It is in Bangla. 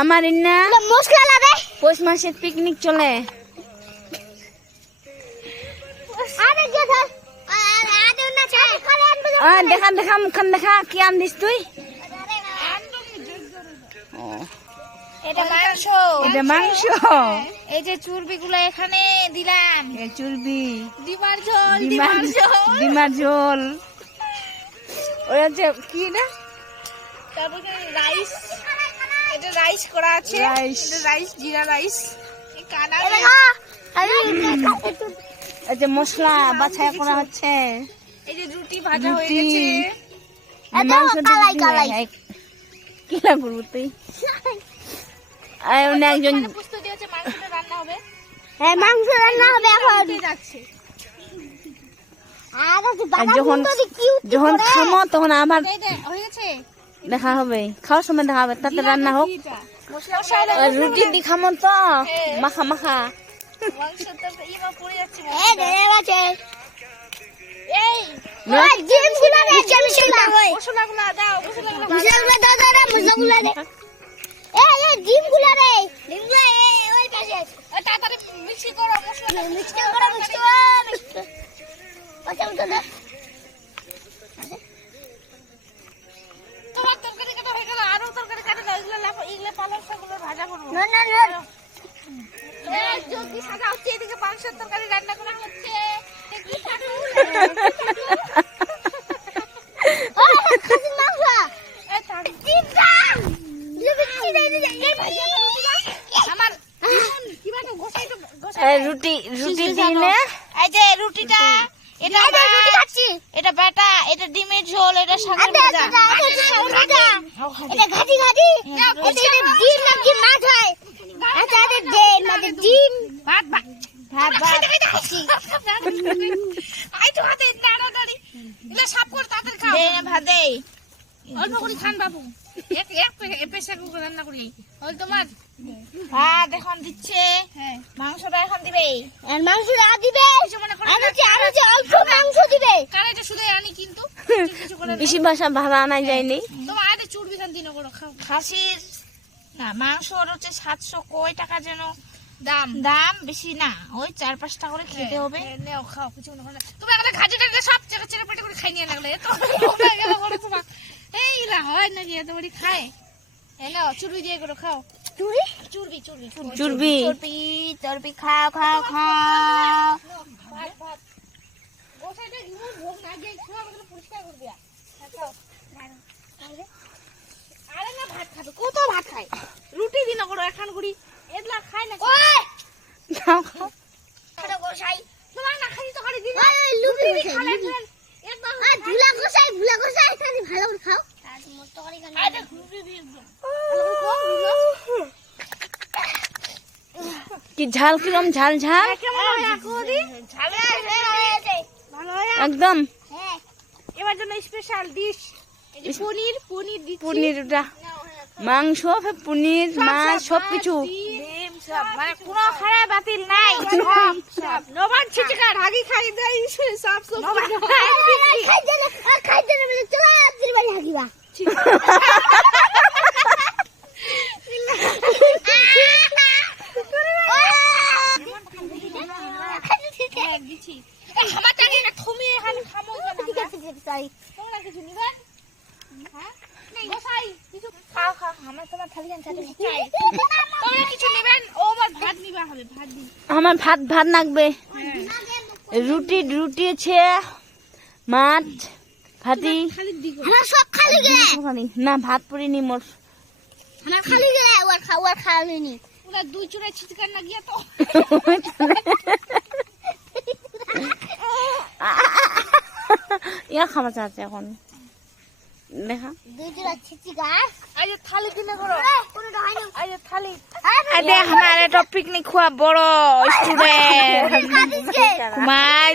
আমার ইন্না মশলা লাগে পৌষ মাসে পিকনিক চলে দেখা দেখা মুখান দেখা কি আনদিস তুই এটা মাংস এটা মাংস এই যে চর্বি গুলো এখানে দিলাম চর্বি ডিমার ঝোল ডিমার ঝোল ওই যে কি না তারপরে রাইস এটা রাইস করা আছে এটা রাইস জিরা রাইস এই কানা এই যে মশলা বাছাই করা হচ্ছে এই যে রুটি ভাজা হয়ে গেছে মাংস কালাই কি লাগবে তুই আর একজন প্রস্তুতি হচ্ছে মাংসটা রান্না হবে হ্যাঁ মাংস রান্না হবে এখন যাচ্ছে যখন খামো তখন আবার হয়ে গেছে দেখা হবে খাওয়ার সময় দেখা হবে তাতে রান্না হোক রুটি দি খামো তো মাখা মাখা মাংসটা ইমা পড়ে যাচ্ছে মশলাগুলো দাও মশলাগুলো ডিমগুলা রে ওই পাশে তাড়াতাড়ি মিক্সি করো মশলা মিক্সি তোমার তরকারি কাটা হয়ে গেল আরো তরকারি কাটা দাও এগুলো পালং শাকগুলো ভাজা করবো না জলদি সাজা হচ্ছে এদিকে মাংসের তরকারি রান্না করা হচ্ছে রুটি দিলে এই যে রুটিটা এটা বাটা এটা ডিমের ঝোল এটা শাকের ভাজা এটা ঘাটি এটা ডিম নাকি মাছ হয় আচ্ছা এটা ডিম ভাত আই তো হাতে নাড়াড়ি এলা সাপ করে তাড়াতাড়ি খাও ভাত দে অল্প করে খান বাবু এক পেশা করে রান্না করি ওই তোমার ভাত এখন দিচ্ছে মাংসটা এখন দিবে আর মাংসটা দিবে আর অল্প মাংস দিবে কারেটা শুধু আনি কিন্তু কিছু করে বেশি ভাষা ভালো আনা যায়নি তোমার আরে চর্বি খান দিন করে খাও খাসির না মাংসর হচ্ছে 700 কয় টাকা যেন দাম বেশি না ওই 4-5 টাকা করে খেতে হবে নাও খাও কিছু না তুমি একটা ঘাটিটা সব চেরে পেটে করে খাই নিয়ে লাগলে তো গেল তোমার এই না হয় নাকি এত বড়ি খায় নাও চর্বি দিয়ে করে খাও চর্বি খাও ভাত গোসাইটা ভোগ না দিয়ে খাওয়া আমাকে পরিষ্কার করে দিয়া আরে না ভাত খাবে কত ভাত খায় রুটি দিন করো এখন করি এদলা খায় না খাও খাও গোসাই তোমার না খাই তো করে দিন লুপি খালে একদম ভুলা গোসাই খালি ভালো করে খাও আজ মস্ত করে খান আরে রুটি দিয়ে কি ঝাল কিরম ঝাল একদম এবার জন্য স্পেশাল ডিশ এই যে পনির ওটা মাংস পনির মাছ সবকিছু ডিম সব মানে কোনো খারাপ বাতিল নাই সব নবান ছিটকার হাগি খাই দেই সব খাইতে না বলে চলো আজকের বাড়ি হাগিবা আমার ভাত লাগবে রুটি আছে মাছ ভাতি সব খালি গেলে না ভাত পড়িনি মোর আমার খালি গেলে ওর খাওয়ালিনি ওরা দুই চূড়া ছিটকার না গিয়া তো ইয়া খাওয়া যাচ্ছে এখন দেখা দুই চূড়া ছিটকার আজ থালি কিনে করো কোনটা হয় না আজ থালি আরে हमारे तो पिकनिक हुआ बड़ो स्टूडेंट माय